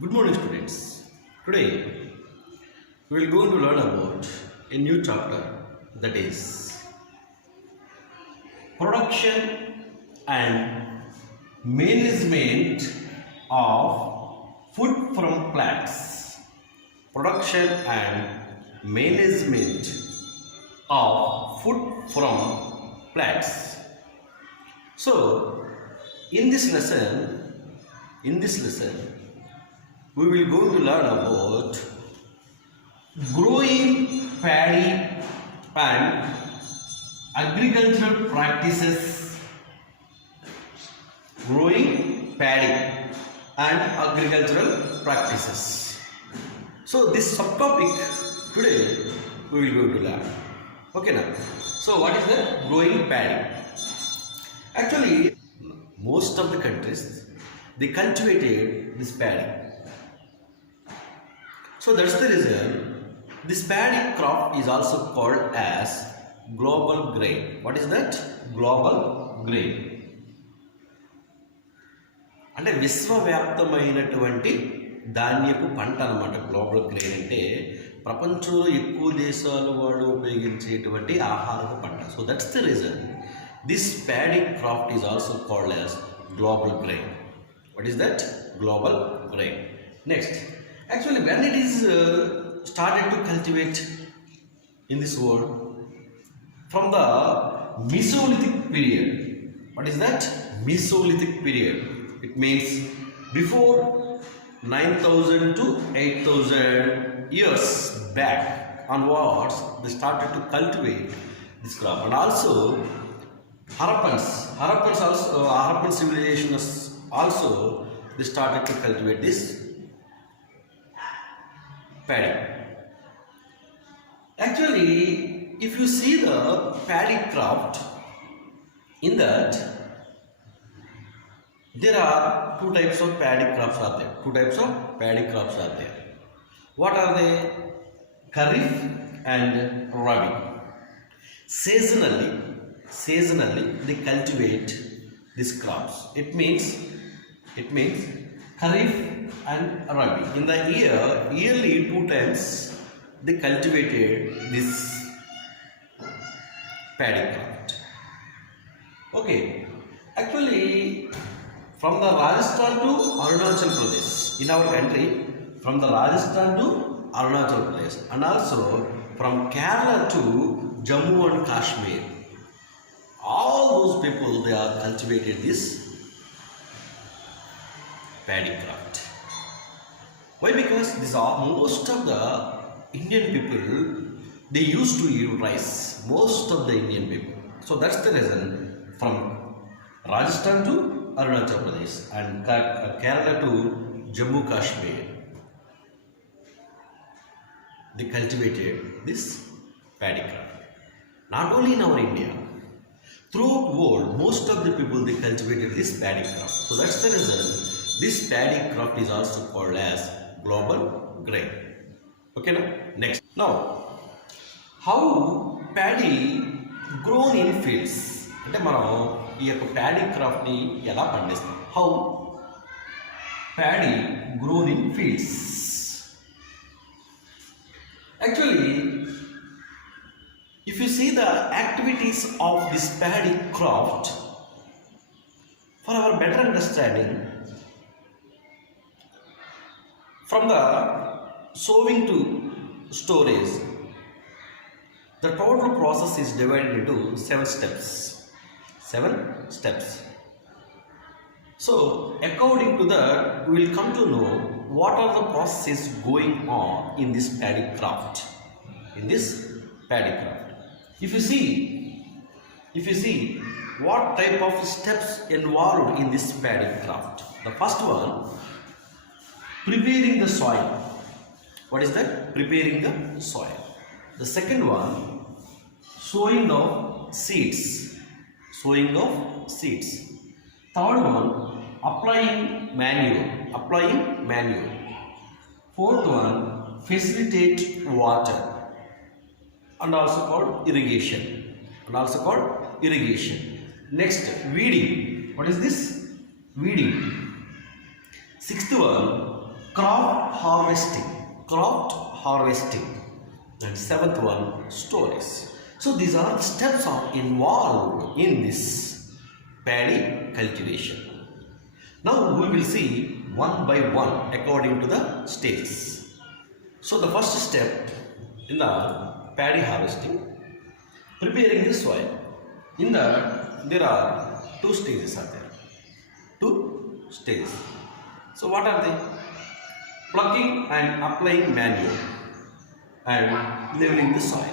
Good morning, students. Today we will going to learn about a new chapter, that is production and management of food from plants. Production and management of food from plants. So, in this lesson, we will go to learn about growing paddy and agricultural practices. Growing paddy and agricultural practices. So this subtopic today we will go to learn. Okay now. So what is the growing paddy? Actually, most of the countries they cultivated this paddy. So that's the reason this paddy crop is also called as global grain. What is that? Global grain. అంటే విశ్వవ్యాప్తమైనటువంటి ధాన్యపు పంట అన్నమాట. Global grain అంటే ప్రపంచంలో ఎక్కువ దేశాలు వాళ్ళు ఉపయోగించేటువంటి ఆహారపు పంట. So that's the reason this paddy crop is also called as global grain. What is that? Global grain. Next, actually when it is started to cultivate in this world, from the Mesolithic period. What is that? Mesolithic period. It means before 9,000 to 8,000 years back onwards they started to cultivate this crop. And also Harappan civilization also they started to cultivate this paddy. Actually, if you see the paddy crop, in that there are two types of paddy crops are there. What are they? Kharif and Rabi. Seasonally they cultivate these crops. It means Kharif and Rabi. In the yearly two times they cultivated this paddy crop. Okay, actually from the Rajasthan to Arunachal Pradesh, in our country, from the Rajasthan to Arunachal Pradesh, and also from Kerala to Jammu and Kashmir, all those people they are cultivated this paddy crop. Why? Because these are most of the Indian people they used to eat rice. Most of the Indian people. So that's the reason from Rajasthan to Arunachal Pradesh and Kerala to Jammu Kashmir they cultivated this paddy crop. Not only in our India, throughout the world, most of the people they cultivated this paddy crop. So that's the reason this paddy crop is also called as global grain. Okay now? Next. Now, how paddy grown in fields? అంటే మనం ఈ యొక్క paddy క్రాప్ని ఎలా పండిస్తాం? How paddy grown in fields. Actually if you see the activities of this paddy crop, for our better understanding, from the sowing to storage, the total process is divided into 7 steps. So according to that we will come to know what are the processes going on in this paddy crop. If you see what type of steps involved in this paddy crop. The first one, preparing the soil. What is that? Preparing the soil. The second one, sowing of seeds. Third one, applying manure. Fourth one, facilitate water and also called irrigation. Next, weeding. What is this? Weeding. Sixth one, Crop harvesting, and seventh one, storage. So these are the steps are involved in this paddy cultivation. Now we will see one by one according to the stages. So the first step in the paddy harvesting, preparing the soil. In that there are two stages are there. Two stages. So what are they? Plucking and applying manure and leveling the soil.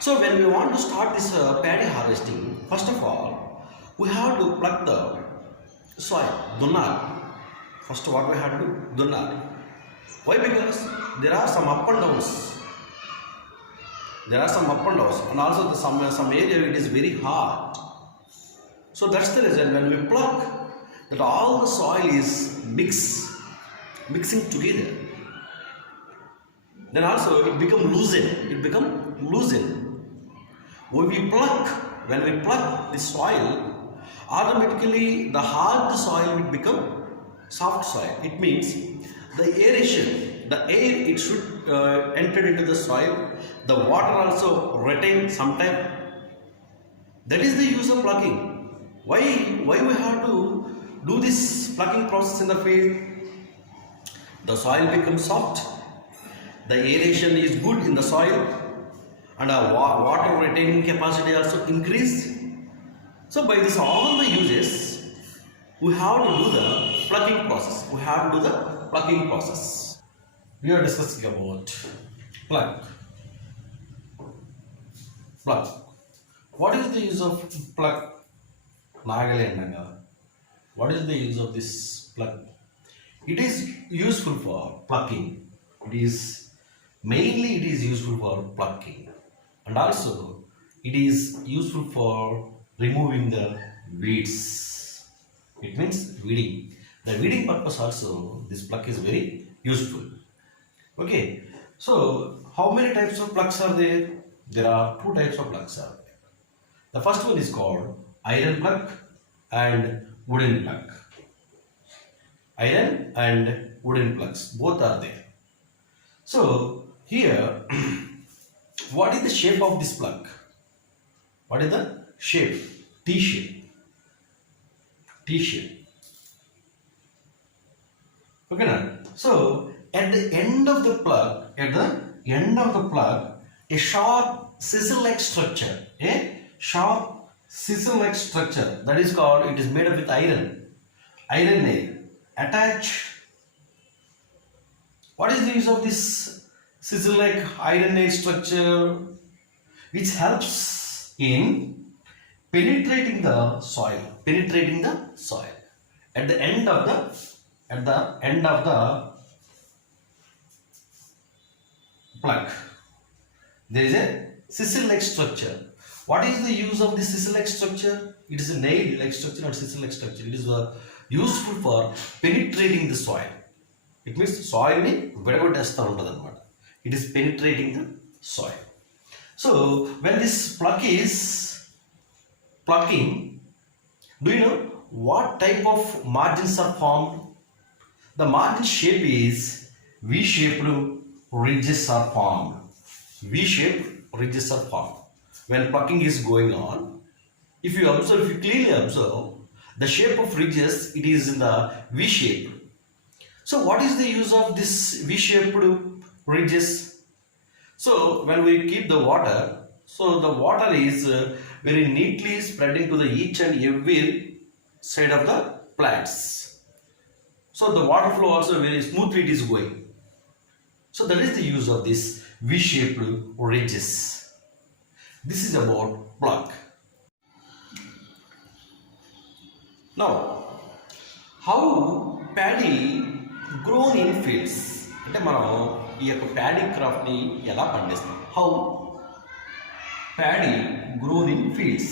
So when we want to start this paddy harvesting, first of all, we have to pluck the soil, dunnar. First what we have to do? Dunnar. Why? Because there are some up and downs. There are some up and downs, and also some area it is very hard. So that's the reason when we pluck, that all the soil is mixing together. Then also it become loosened. When we pluck the soil, automatically the hard soil will become soft soil. It means the aeration, the air it should enter into the soil, the water also retain sometime. That is the use of plucking. Why we have to do this plucking process in the field? The soil becomes soft, the aeration is good in the soil, and our water retaining capacity also increased. So by this all the uses, we have to do the plucking process. We are discussing about pluck. What is the use of pluck? What is the use of this pluck? It is useful for plucking. It is useful for plucking, and also it is useful for removing the weeds. It means weeding. The weeding purpose also this pluck is very useful. Okay. So how many types of plucks are there? There are two types of plucks are there. The first one is called iron pluck and wooden pluck. Iron and wooden plucks, both are there. So here, what is the shape of this pluck? What is the shape? T shape. Okay now. So at the end of the pluck, a sharp scissor-like structure, that is called, it is made up with iron nail attached. What is the use of this scissor-like iron nail structure? Which helps in penetrating the soil. At the end of the pluck, there is a scissor-like structure. What is the use of this scissor-like structure? It is a nail-like structure, not scissor-like structure. It is useful for penetrating the soil. It means soil ni vedagotesta untadu annamata. It is penetrating the soil. So when this pluck is plucking, do you know what type of margins are formed? The margin shape is V-shaped ridges are formed. When plucking is going on, if you clearly observe, the shape of ridges, it is in the V shape. So what is the use of this V-shaped ridges? So when we keep the water, so the water is very neatly spreading to the each and every side of the plants. So the water flow also very smoothly it is going. So that is the use of this V-shaped ridges. This is about pluck. Now, how paddy grown in fields? అంటే మనం ఈ యొక్క paddy క్రాప్ని ఎలా పండిస్తాం? How paddy grown in fields?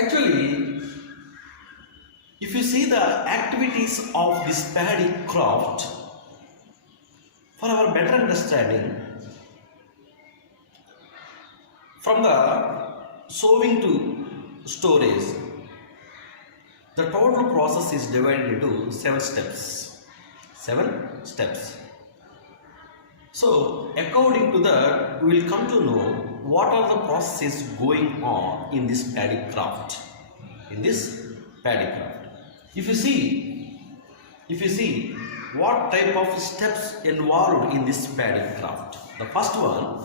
Actually, if you see the activities of this paddy craft, for our better understanding, from the sowing to storage, The total process is divided into 7 steps. 7 steps. So according to that, we will come to know what are the processes going on in this paddy craft. In this paddy craft. If you see what type of steps involved in this paddy craft. The first one,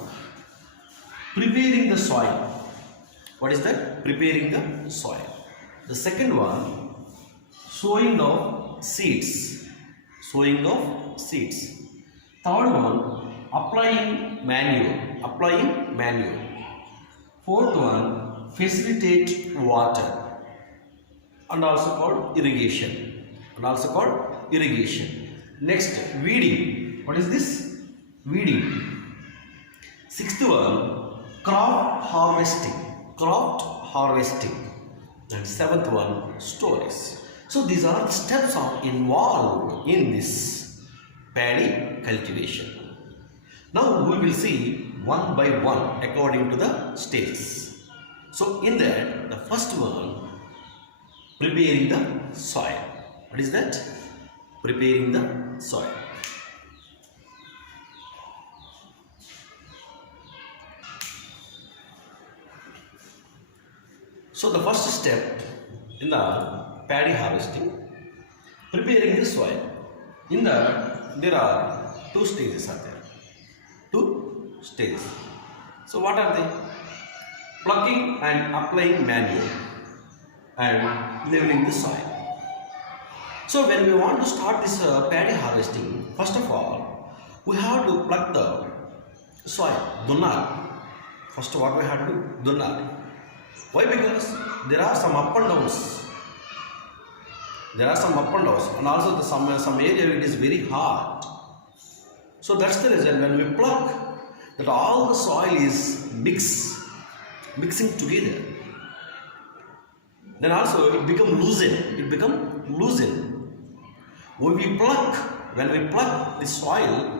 preparing the soil. What is that? Preparing the soil. The second one, sowing of seeds. Sowing of seeds. Third one, applying manure. Applying manure. Fourth one, facilitate water. And also called irrigation. Next, weeding. What is this? Weeding. Sixth one, crop harvesting. And seventh one, storage. So these are the steps are involved in this paddy cultivation. Now we will see one by one according to the stages. So in that, the first one, preparing the soil. What is that? Preparing the soil. So the first step in the paddy harvesting, preparing the soil. In that, there are 2 stages are there. 2 stages. So what are they? Plucking and applying manure and leveling the soil. So when we want to start this paddy harvesting, first of all, we have to pluck the soil, dunnal. First what we have to do? Dunnal. Why? Because there are some up and downs. And also some area it is very hard. So that's the reason when we pluck, that all the soil is mixing together. Then also it become loosened. When we pluck the soil,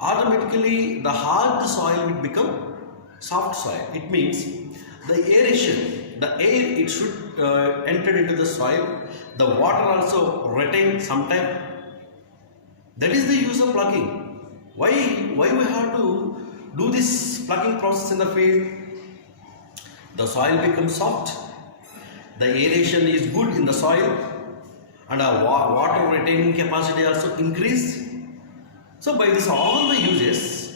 automatically the hard soil will become soft soil. It means the aeration, the air it should enter into the soil, the water also retain sometime. That is the use of plucking. Why we have to do this plucking process in the field? The soil becomes soft, the aeration is good in the soil, and our water retaining capacity also increase. So by this all the uses,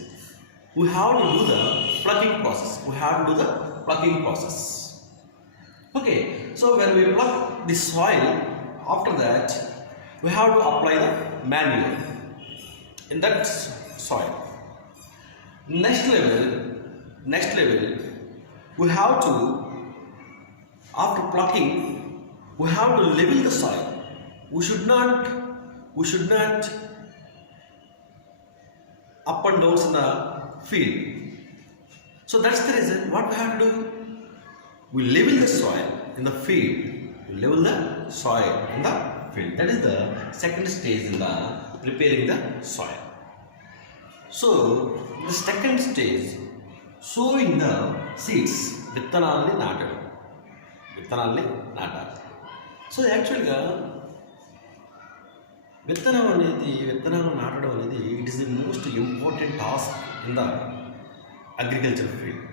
we have to do the plucking process. Okay, so when we pluck the soil, after that we have to apply the manure in that soil. Next level, we have to, after plucking, we have to level the soil. We should not up and downs in the field. So that's the reason what we have to do. We level the soil in the field. That is the second stage in the preparing the soil. So the second stage, sowing the seeds. విత్తనాల్ని నాటడం. So యాక్చువల్గా విత్తనాలు నాటడం అనేది it is the most important task in the agriculture field.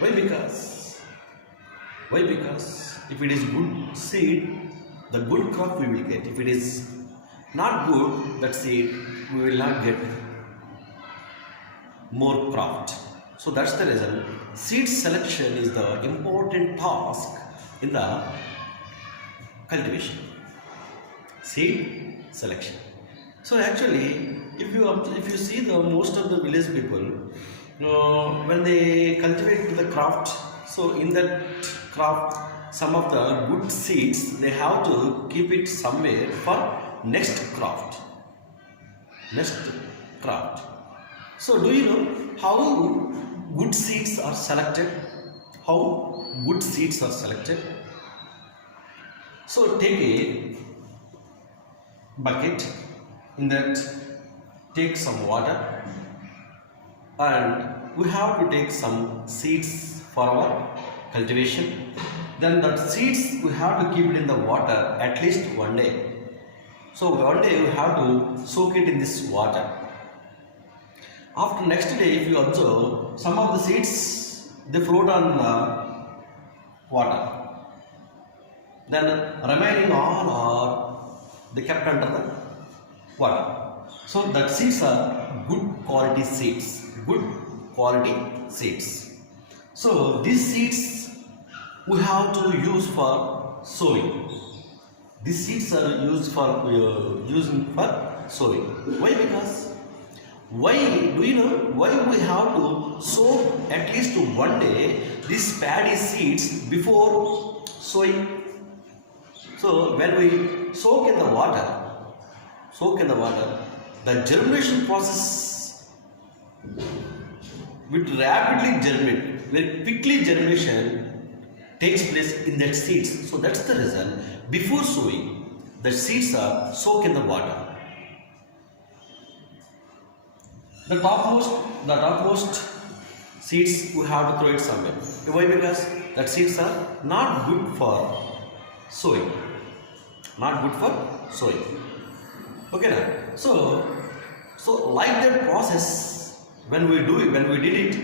Why? Because if it is good seed, the good crop we will get. If it is not good, that seed we will not get more crop. So that's the reason seed selection is the important task in the cultivation. Seed selection. So actually, if you see the most of the village people, when they cultivate the craft, so in that craft, some of the good seeds they have to keep it somewhere for next craft. So do you know how good seeds are selected? So take a bucket, in that take some water, and we have to take some seeds for our cultivation. then that seeds we have to keep it in the water at least one day. So one day we have to soak it in this water. After next day, if you observe, some of the seeds they float on water. Then remaining all are they kept under the water. So that seeds are good quality seeds. Good quality seeds. So these seeds we have to use for sowing. These seeds are used for using for sowing. Why? Because why do you know why we have to sow at least one day these paddy seeds before sowing? So when we soak in the water, the germination process will rapidly germinate. Very quickly germination takes place in that seeds. So that's the reason before sowing the seeds are soaked in the water. The topmost seeds we have to throw it somewhere. Why? Because that seeds are not good for sowing. Not good for sowing. Okay now. So like that process when we did it,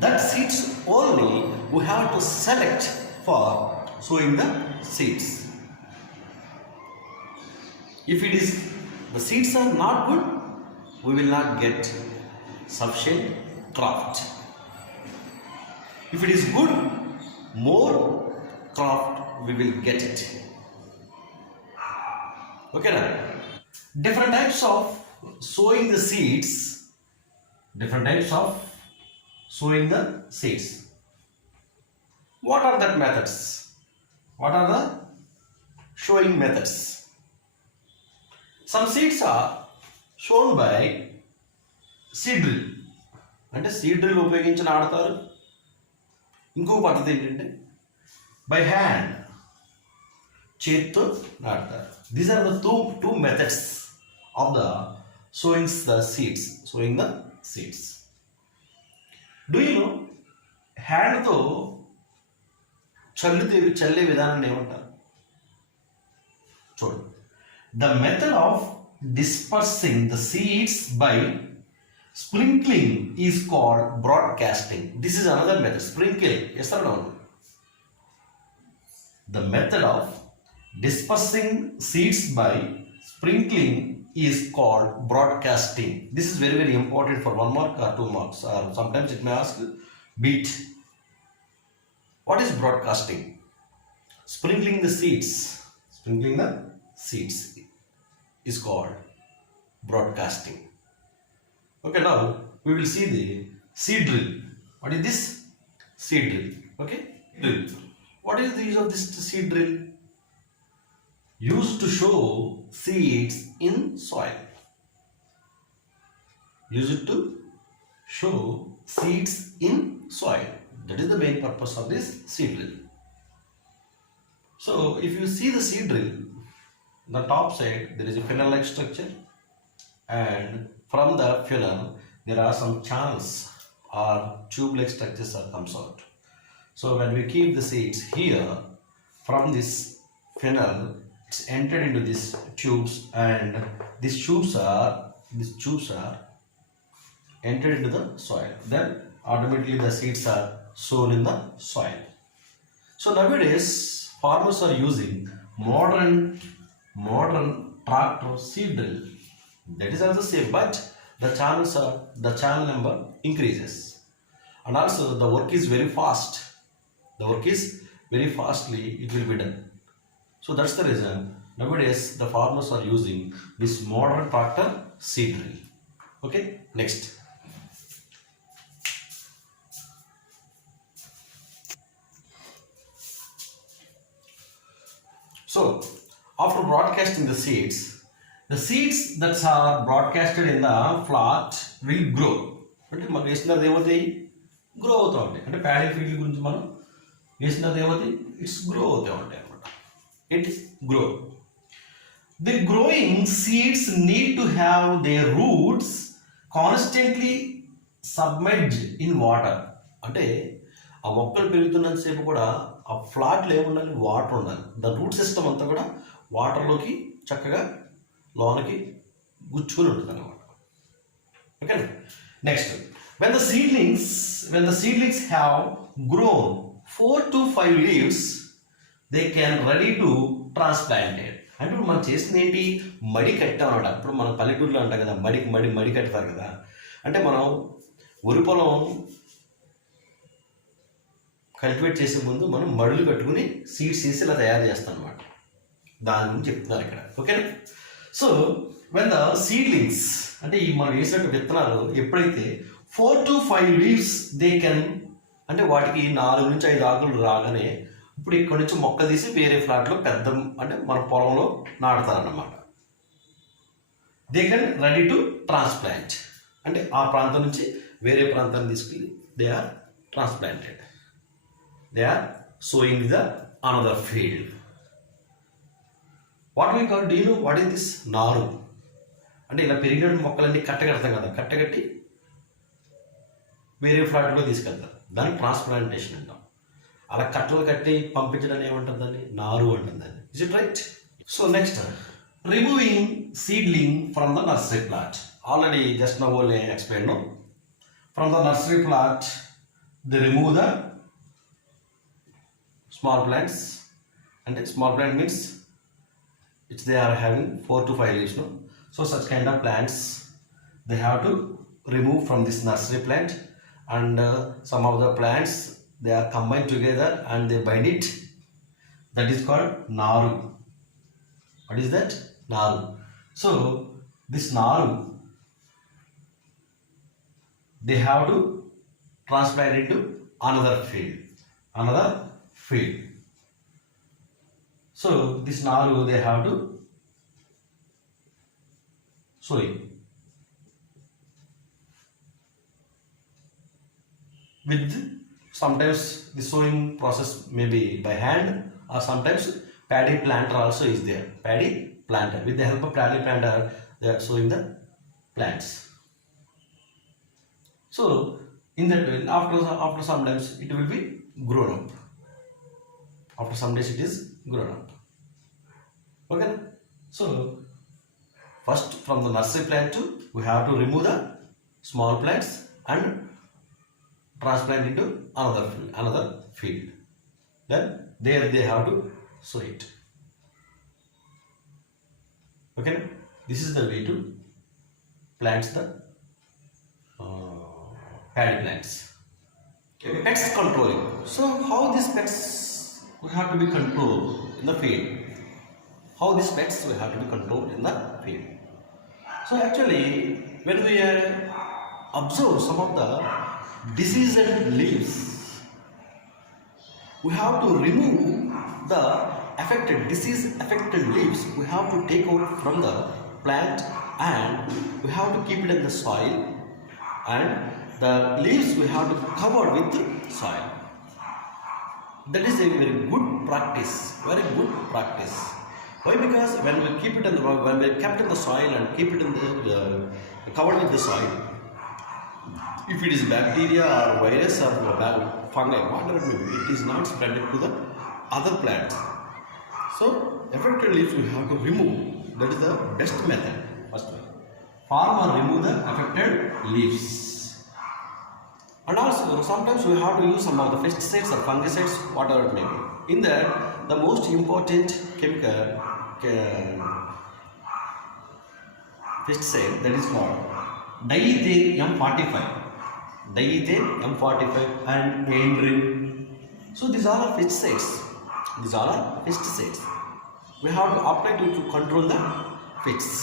that seeds only we have to select for sowing the seeds. If it is the seeds are not good, we will not get sufficient craft. If it is good, more craft we will get it. Okay now. Different types of sowing the seeds. Different types of sowing the seeds. What are the methods? What are the sowing methods? Some seeds are sown by seed drill. అంటే seed drill ఉపయోగించి నాటుతారు. ఇంకొక పద్ధతి ఏంటంటే by hand, చేత్తో నాటుతారు. These are the two methods of the sowing the seeds. Do you know hand తో చల్లే విధానాన్ని ఏమంటారు? చూడండి. The method of dispersing the seeds by sprinkling is called broadcasting. This is another method. Sprinkling. Yes or no? The method of dispersing seeds by sprinkling is called broadcasting. This is very, very important for 1 mark or 2 marks. Sometimes it may ask beat. What is broadcasting? Sprinkling the seeds. Sprinkling the seeds is called broadcasting. Okay, now we will see the seed drill. What is this? Seed drill. Okay, drill. What is the use of this seed drill? Used to show seeds in soil. Used to show seeds in soil. That is the main purpose of this seed drill. So if you see the seed drill, the top side there is a funnel-like structure, and from the funnel there are some channels or tube-like structures that comes out. So when we keep the seeds here, from this funnel it's entered into these tubes, and these tubes are entered into the soil. Then automatically the seeds are sown in the soil. So nowadays farmers are using modern tractor seed drill. That is also safe, but the channel number increases, and also the work is very fast. The work is very fastly it will be done. So that's the reason nowadays the farmers are using this modern tractor seed drill. Okay, next. So after broadcasting the seeds that are broadcasted in the plot will grow. అంటే మనం వేసినది ఏమవుతాయి? Grow అవుతూ ఉంటాయి. అంటే paddy field గురించి మనం వేసినది ఏమవుతాయి? It's grow అవుతూ ఉంటాయి అనమాట. It grow. The growing seeds need to have their roots constantly submerged in water. అంటే ఆ మొక్కలు పెరుగుతున్నంతసేపు కూడా ఆ ఫ్లాట్లో ఏముండాలి, వాటర్ ఉండాలి. ద రూట్ సిస్టమ్ అంతా కూడా వాటర్లోకి చక్కగా లోనకి గుచ్చుకొని ఉంటుంది అన్నమాట. Okay. Next, when the seedlings have grown 4 to 5 leaves, they can ready to transplanted. అంటే ఇప్పుడు మనం చేసింది ఏంటి, మడి కట్టాం అన్నమాట. ఇప్పుడు మనం పల్లెటూరులో అంటాం కదా, మడి కడతారు కదా. అంటే మనం వరి పొలం కల్టివేట్ చేసే ముందు మనం మడులు కట్టుకుని సీడ్స్ వేసి ఇలా తయారు చేస్తాం అనమాట. దాని గురించి చెప్తున్నారు ఇక్కడ. Okay. So when the seedlings అంటే ఈ మనం వేసినట్టు విత్తనాలు ఎప్పుడైతే 4 to 5 leaves దే కెన్, అంటే వాటికి 4 నుంచి 5 ఆకులు రాగానే ఇప్పుడు ఇక్కడ నుంచి మొక్క తీసి వేరే ఫ్లాట్లో పెద్ద అంటే మన పొలంలో నాటుతారన్నమాట. They can ready to transplant, అంటే ఆ ప్రాంతం నుంచి వేరే ప్రాంతాన్ని తీసుకెళ్ళి they are transplanted. They are sowing the another field. What we call, do you know what is this? నారు. అంటే ఇలా పెరిగిన మొక్కలన్నీ కట్టగడతాం కదా, కట్టగట్టి వేరే ఫ్లాట్లో తీసుకెళ్తారు. దాన్ని ట్రాన్స్ప్లాంటేషన్ అంటాం. అలా కట్టలు కట్టి పంపించడానికి ఏమంటుంది, దాన్ని నారు అంటుంది దాన్ని. Is it right? So next, removing seedling from the nursery plant. Already just now only explain. From the nursery plant they remove the small plants, and small plant means they are having 4 to 5 leaves, no? So such kind of plants they have to remove from this nursery plant, and some of the plants they are combined together and they bind it. That is called naru. What is that? Naru. So this naru they have to transplant into another field. So this naru they have to sow it. With sometimes the sowing process may be by hand, or sometimes paddy planter also is there. Paddy planter, with the help of paddy planter they are sowing the plants. So in that way, after sometimes it will be grown up. After some days it is grown up. Okay. So first from the nursery plant we have to remove the small plants and transplant into another field. Then there they have to sow it. Okay. This is the way to plant the paddy plants. Okay. Pest controlling. So how these pests we have to be controlled in the field. How these pests we have to be controlled in the field. So actually, when we observe some of the diseased leaves, we have to remove the disease affected leaves. We have to take out from the plant and we have to keep it in the soil, and the leaves we have to cover with soil. That is a very good practice. Why? Because when we keep it when we kept in the soil and keep it in the covered with the soil, if it is bacteria or virus or fungi, whatever it may be, it is not spread to the other plants. So affected leaves we have to remove. That is the best method. First one, farmer remove the affected leaves. And also sometimes we have to use some of the pesticides or fungicides, whatever it may be. In that, the most important chemical pesticide, that is called diethyl M45 and Endrin. So these all are pesticides. We have to apply to control the pests.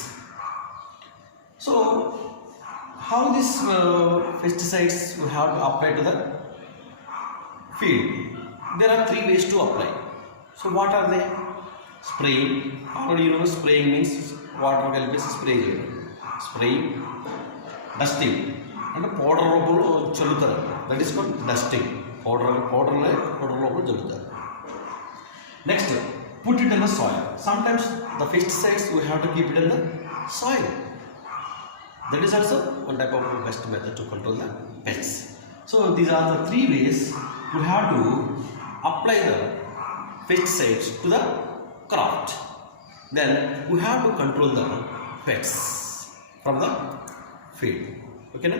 So how these pesticides we have to apply to the field? There are 3 ways to apply. So what are they? Spraying. Already you know spraying means water కలిపి spray చేయడం. Spraying, dusting, అంటే powder రూపంలో చల్లుతారు. That is called dusting. Powder రూపంలో చల్లుతారు. Next, put it in the soil. Sometimes the pesticides we have to keep it in the soil. That is also one type of best method to control the pests. So these are the 3 ways we have to apply the pesticides to the craft. Then we have to control the pests from the field. Okay.